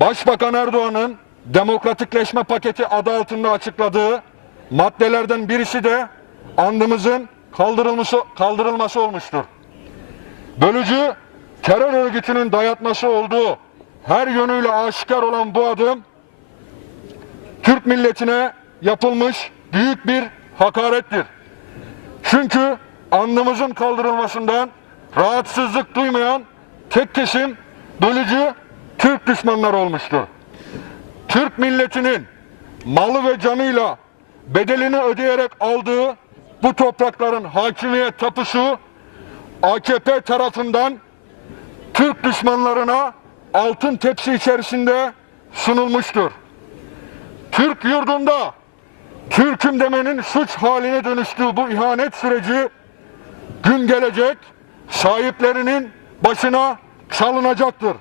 Başbakan Erdoğan'ın demokratikleşme paketi adı altında açıkladığı maddelerden birisi de andımızın kaldırılması, kaldırılması olmuştur. Bölücü terör örgütünün dayatması olduğu her yönüyle aşikar olan bu adım Türk milletine yapılmış büyük bir hakarettir. Çünkü andımızın kaldırılmasından rahatsızlık duymayan tek kesim bölücü Türk düşmanları olmuştur. Türk milletinin malı ve canıyla bedelini ödeyerek aldığı bu toprakların hakimiyet tapusu AKP tarafından Türk düşmanlarına altın tepsi içerisinde sunulmuştur. Türk yurdunda Türk'üm demenin suç haline dönüştüğü bu ihanet süreci gün gelecek sahiplerinin başına çalınacaktır.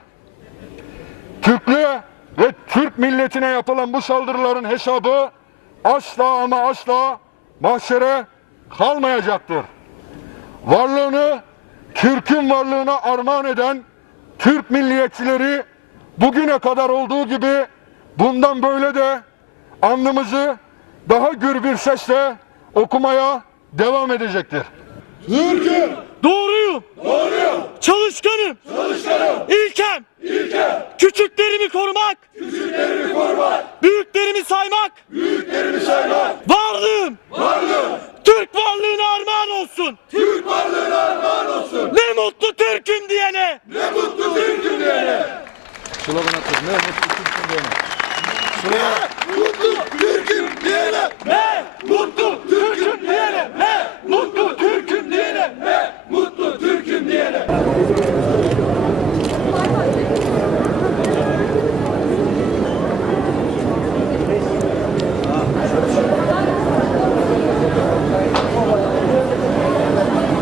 Türklüğe ve Türk milletine yapılan bu saldırıların hesabı asla ama asla mahşere kalmayacaktır. Varlığını Türk'ün varlığına armağan eden Türk milliyetçileri bugüne kadar olduğu gibi bundan böyle de andımızı daha gür bir sesle okumaya devam edecektir. Türk'üm, Doğruyum. doğruyum, Çalışkanım. çalışkanım, İlkem. ilkem, Küçüklerimi korumak. küçüklerimi korumak, Büyüklerimi saymak. büyüklerimi saymak, Varlığım. varlığım, Türk varlığına armağan olsun. Türk varlığına armağan olsun. Ne mutlu Türk'üm diyene. Ne mutlu Türk'üm diyene. Slogan atın. Ne mutlu Türk'üm diyene. Ne mutlu Türk'üm diyene. Ne